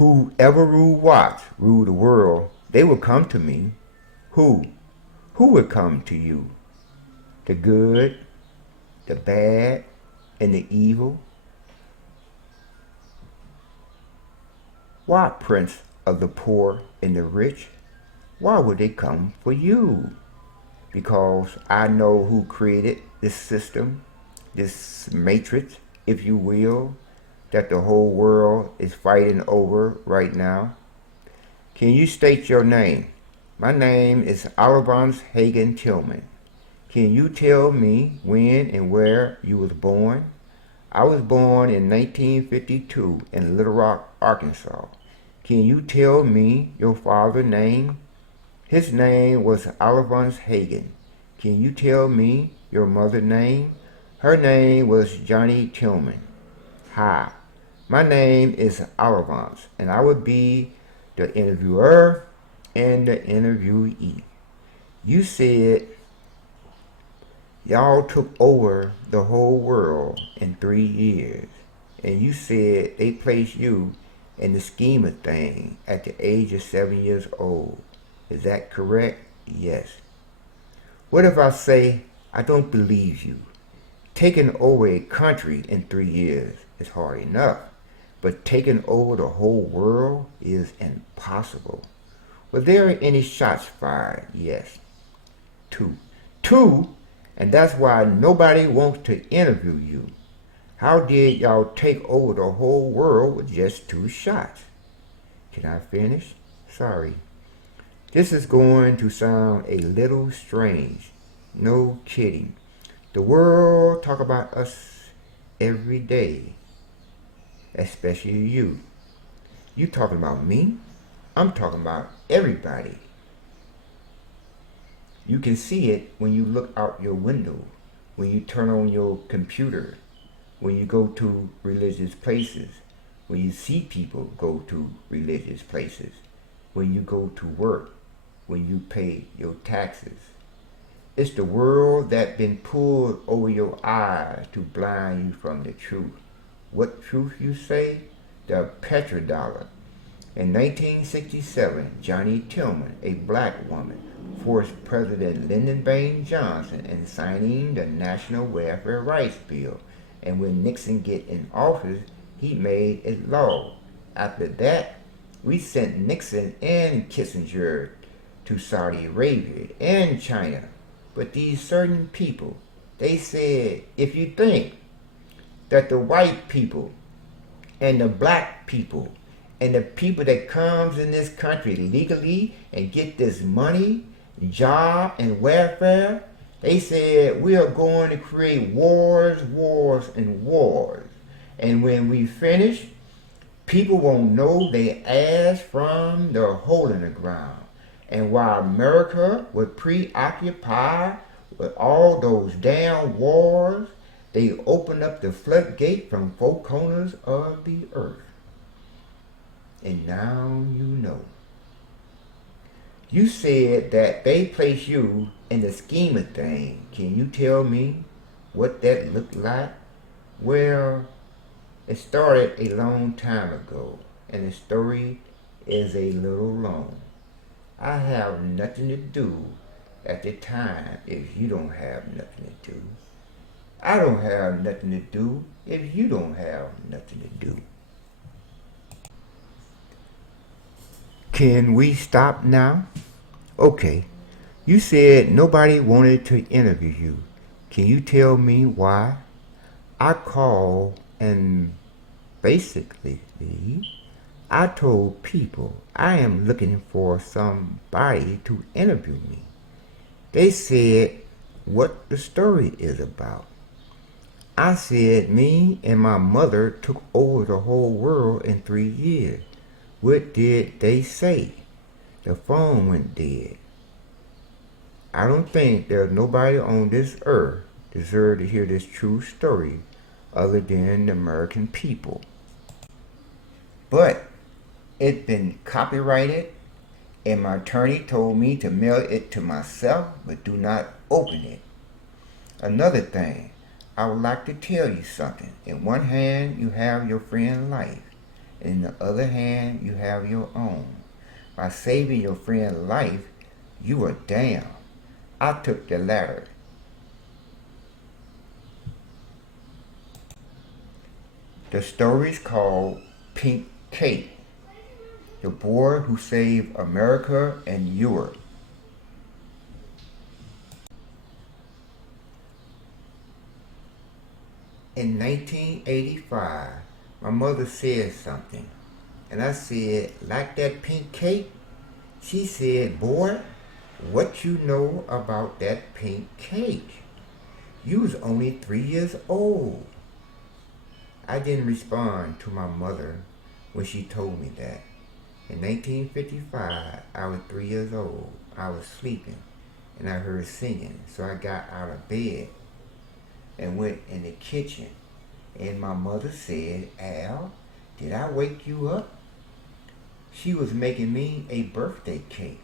Whoever rule the world, they will come to me. Who? Who will come to you? The good, the bad, and the evil? Why, prince of the poor and the rich? Why would they come for you? Because I know who created this system, this matrix, if you will, that the whole world is fighting over right now. Can you state your name? My name is Alphonse Hagen Tillmon. Can you tell me when and where you was born? I was born in 1952 in Little Rock, Arkansas. Can you tell me your father's name? His name was Alphonse Hagen. Can you tell me your mother's name? Her name was Johnnie Tillmon. Hi, my name is Alphonse, and I will be the interviewer and the interviewee. You said y'all took over the whole world in 3 years, and you said they placed you in the scheme of things at the age of 7 years old. Is that correct? Yes. What if I say I don't believe you? Taking over a country in 3 years is hard enough, but taking over the whole world is impossible. Were there any shots fired? Yes. Two. Two? And that's why nobody wants to interview you. How did y'all take over the whole world with just 2 shots? Can I finish? Sorry. This is going to sound a little strange. No kidding. The world talk about us every day, especially you. You talking about me? I'm talking about everybody. You can see it when you look out your window, when you turn on your computer, when you go to religious places, when you see people go to religious places, when you go to work, when you pay your taxes. It's the world that been pulled over your eyes to blind you from the truth. What truth you say? The petrodollar. In 1967, Johnnie Tillmon, a black woman, forced President Lyndon Baines Johnson in signing the National Welfare Rights Bill, and when Nixon get in office, he made it law. After that, we sent Nixon and Kissinger to Saudi Arabia and China. But these certain people, they said, if you think that the white people and the black people and the people that comes in this country legally and get this money, job, and welfare, they said we are going to create wars, wars, and wars. And when we finish, people won't know they ass from the hole in the ground. And while America was preoccupied with all those damn wars, they opened up the floodgate from 4 corners of the earth. And now you know. You said that they placed you in the scheme of things. Can you tell me what that looked like? Well, it started a long time ago, and the story is a little long. I have nothing to do at the time if you don't have nothing to do. I don't have nothing to do if you don't have nothing to do. Can we stop now? Okay. You said nobody wanted to interview you. Can you tell me why? I called and basically I told people I am looking for somebody to interview me. They said what the story is about. I said me and my mother took over the whole world in 3 years. What did they say? The phone went dead. I don't think there's nobody on this earth deserve to hear this true story other than the American people. But it's been copyrighted, and my attorney told me to mail it to myself, but do not open it. Another thing, I would like to tell you something. In one hand, you have your friend life. In the other hand, you have your own. By saving your friend's life, you were damned. I took the latter. The story's called Pink Cake, the boy who saved America and Europe. In 1985, my mother said something, and I said, like that pink cake? She said, boy, what you know about that pink cake? You was only 3 years old. I didn't respond to my mother when she told me that. In 1955, I was 3 years old. I was sleeping, and I heard singing, so I got out of bed and went in the kitchen. And my mother said, Al, did I wake you up? She was making me a birthday cake.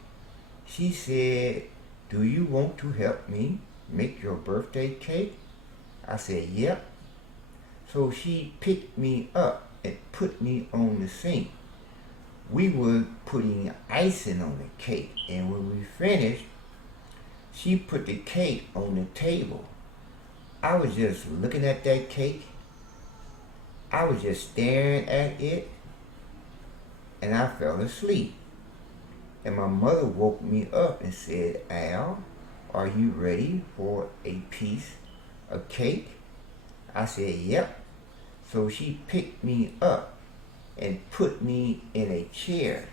She said, do you want to help me make your birthday cake? I said, yep. So she picked me up and put me on the sink. We were putting icing on the cake, and when we finished, she put the cake on the table. I was just looking at that cake. I was just staring at it, and I fell asleep. And my mother woke me up and said, Al, are you ready for a piece of cake? I said, yep. So she picked me up and put me in a chair,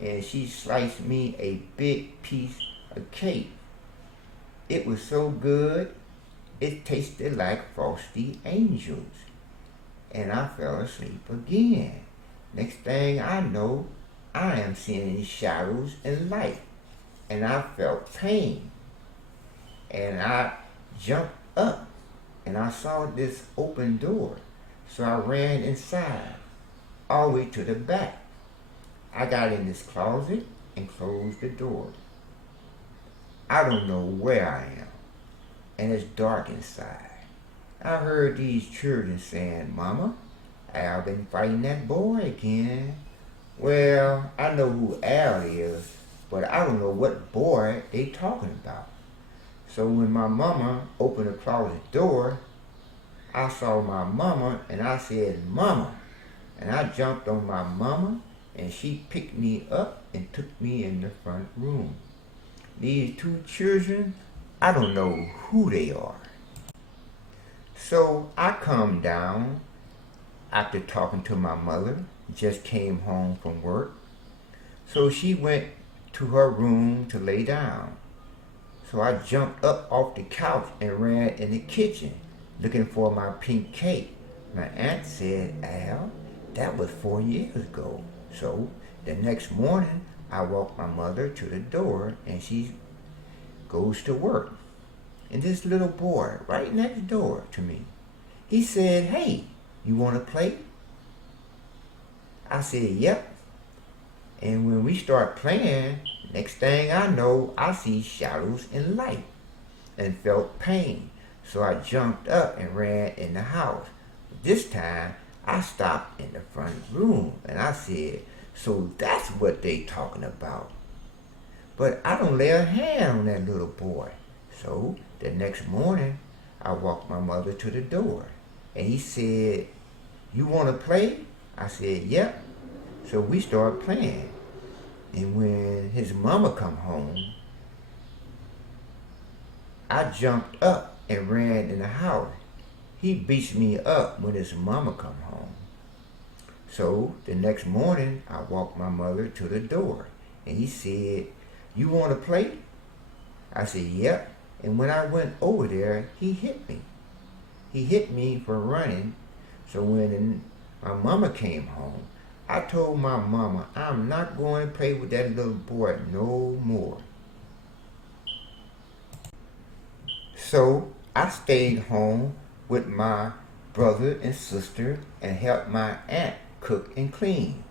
and she sliced me a big piece of cake. It was so good, it tasted like Frosty Angels. And I fell asleep again. Next thing I know, I am seeing shadows and light, and I felt pain. And I jumped up, and I saw this open door. So I ran inside, all the way to the back. I got in this closet and closed the door. I don't know where I am, and it's dark inside. I heard these children saying, Mama, Al been fighting that boy again. Well, I know who Al is, but I don't know what boy they talking about. So when my mama opened the closet door, I saw my mama and I said, Mama. And I jumped on my mama and she picked me up and took me in the front room. These two children, I don't know who they are. So I calmed down after talking to my mother, just came home from work. So she went to her room to lay down. So I jumped up off the couch and ran in the kitchen looking for my pink cake. My aunt said, Al, that was 4 years ago. So the next morning, I walked my mother to the door and she goes to work. And this little boy right next door to me, he said, hey, you want to play? I said, yep. And when we start playing, next thing I know, I see shadows and light and felt pain. So I jumped up and ran in the house. This time, I stopped in the front room and I said, so that's what they talking about. But I don't lay a hand on that little boy. So the next morning, I walked my mother to the door. And he said, you want to play? I said, yep. So we started playing. And when his mama come home, I jumped up and ran in the house. He beats me up when his mama come home. So the next morning, I walked my mother to the door. And he said, you want to play? I said, yep. And when I went over there, he hit me. He hit me for running. So when my mama came home, I told my mama, I'm not going to play with that little boy no more. So I stayed home with my brother and sister and helped my aunt cook and clean.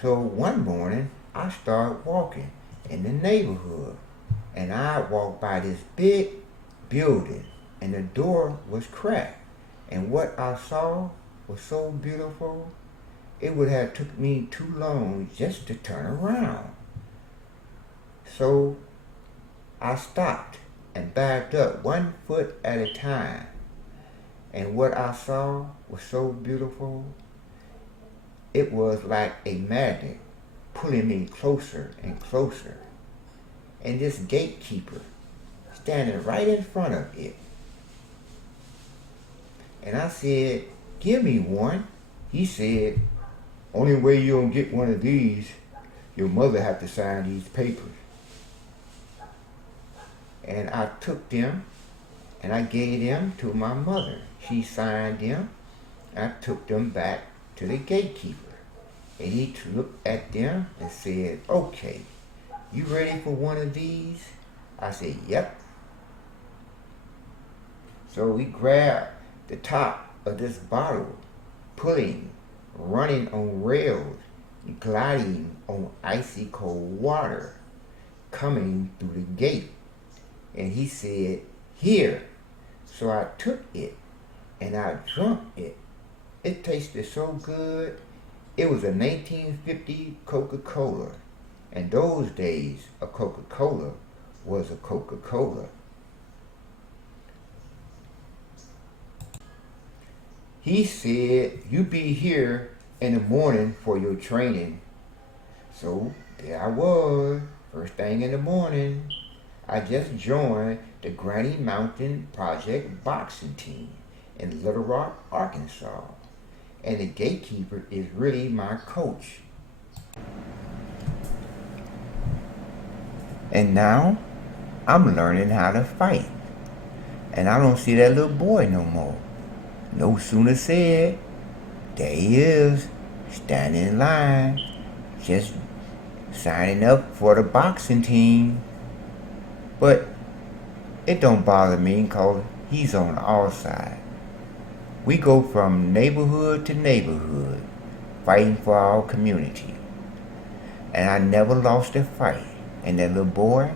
So one morning, I started walking in the neighborhood. And I walked by this big building, and the door was cracked. And what I saw was so beautiful. it would have took me too long just to turn around. So I stopped and backed up 1 foot at a time. And what I saw was so beautiful. It was like a magnet pulling me closer and closer. And this gatekeeper standing right in front of it. And I said, give me one. He said, only way you don't get one of these, your mother have to sign these papers. And I took them and I gave them to my mother. She signed them. I took them back to the gatekeeper. And he looked at them and said, okay, you ready for one of these? I said, yep. So we grabbed the top of this bottle, pulling, running on rails, gliding on icy cold water, coming through the gate. And he said, here. So I took it and I drank it. It tasted so good. It was a 1950 Coca-Cola. And those days, a Coca-Cola was a Coca-Cola. He said, you be here in the morning for your training. So there I was, first thing in the morning. I just joined the Granny Mountain Project boxing team in Little Rock, Arkansas. And the gatekeeper is really my coach. And now, I'm learning how to fight. And I don't see that little boy no more. No sooner said, there he is, standing in line, just signing up for the boxing team. But it don't bother me because he's on our side. We go from neighborhood to neighborhood, fighting for our community. And I never lost a fight. And that little boy,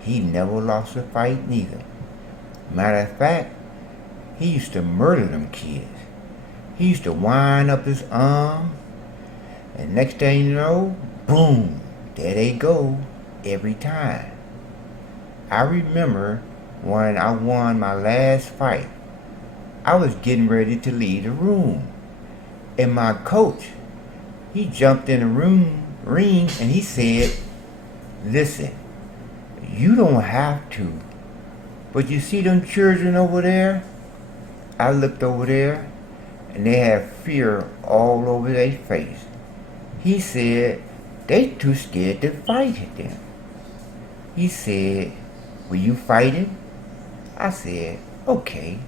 he never lost a fight neither. Matter of fact, he used to murder them kids. He used to wind up his arm, and next thing you know, boom, there they go, every time. I remember when I won my last fight, I was getting ready to leave the room. And my coach, he jumped in the ring and he said, listen, you don't have to, but you see them children over there? I looked over there and they had fear all over their face. He said, they too scared to fight them. He said, will you fight him? I said, okay.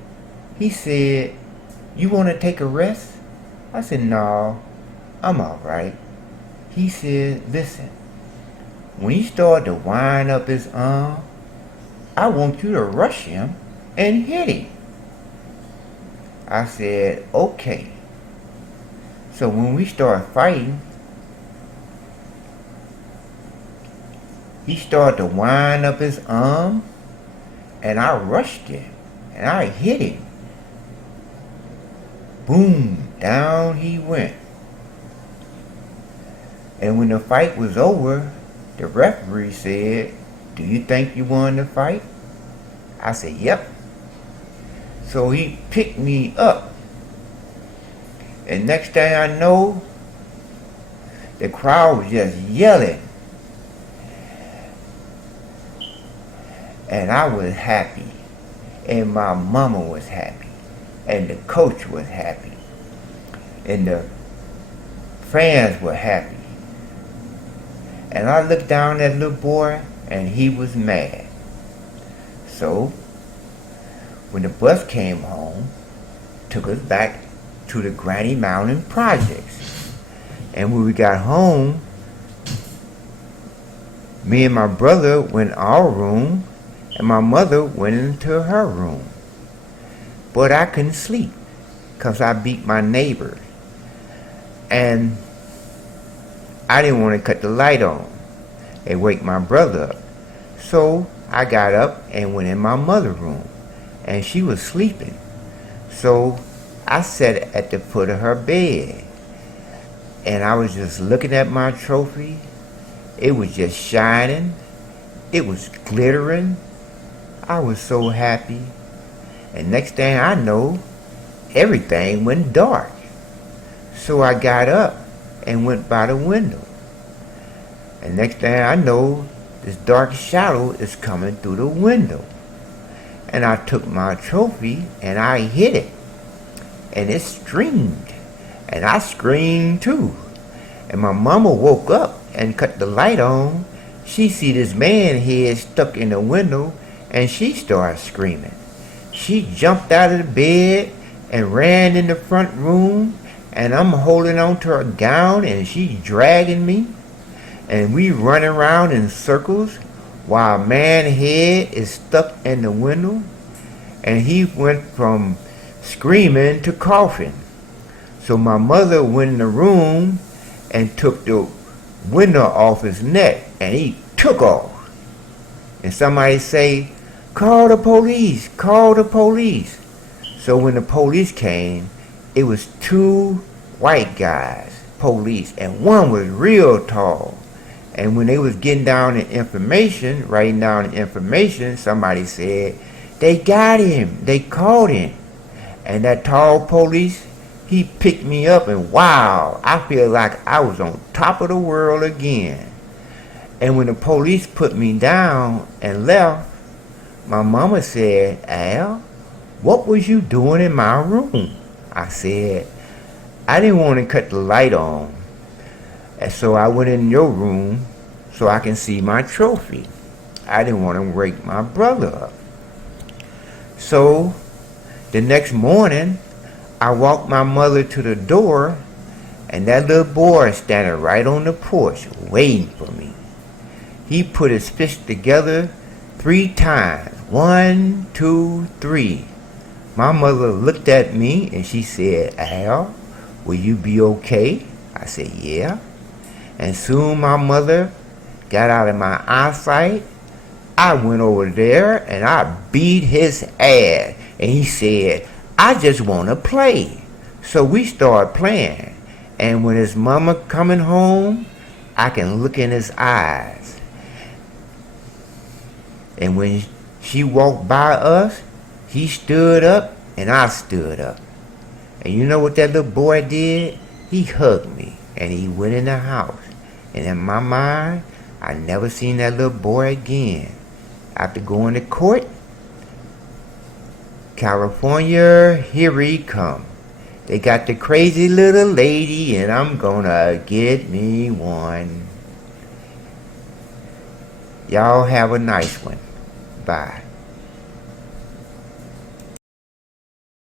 He said, you want to take a rest? I said, no, I'm all right. He said, listen, when he started to wind up his arm, I want you to rush him and hit him. I said, okay. So when we started fighting, he started to wind up his arm, and I rushed him, and I hit him. Boom, down he went. And when the fight was over, the referee said, do you think you won the fight? I said, yep. So he picked me up. And next thing I know, the crowd was just yelling. And I was happy. And my mama was happy. And the coach was happy. And the fans were happy. And I looked down at little boy and he was mad. So, when the bus came home, took us back to the Granny Mountain Projects. And when we got home, me and my brother went in our room and my mother went into her room. But I couldn't sleep because I beat my neighbor. And I didn't want to cut the light on and wake my brother up. So I got up and went in my mother's room. And she was sleeping. So I sat at the foot of her bed. and I was just looking at my trophy. It was just shining. It was glittering. I was so happy. And next thing I know, everything went dark. So I got up and went by the window. And next thing I know, this dark shadow is coming through the window. And I took my trophy and I hit it. And it screamed. And I screamed too. And my mama woke up and cut the light on. She see this man head stuck in the window and she started screaming. She jumped out of the bed and ran in the front room, and I'm holding on to her gown and she's dragging me. And we run around in circles while a man's head is stuck in the window, and he went from screaming to coughing. So my mother went in the room and took the window off his neck, and he took off. And somebody say, "Call the police, call the police." So when the police came, it was two white guys, police, and one was real tall. And when they was getting down the information, writing down the information, somebody said, "They got him, they caught him." And that tall police, he picked me up, and wow, I feel like I was on top of the world again. And when the police put me down and left, my mama said, "Al, what was you doing in my room?" I said, "I didn't want to cut the light on, and so I went in your room so I can see my trophy. I didn't want to wake my brother up." So the next morning, I walked my mother to the door, and that little boy standing right on the porch waiting for me. He put his fist together 3 times. 1, 2, 3. My mother looked at me and she said, "Al, will you be okay?" I said, "Yeah." And soon my mother got out of my eyesight. I went over there and I beat his ass. And he said, "I just want to play." So we started playing. And when his mama coming home, I can look in his eyes. And when she walked by us, he stood up and I stood up. And you know what that little boy did? He hugged me and he went in the house. And in my mind, I never seen that little boy again. After going to court, California, here he come. They got the crazy little lady, and I'm gonna get me one. Y'all have a nice one. Bye.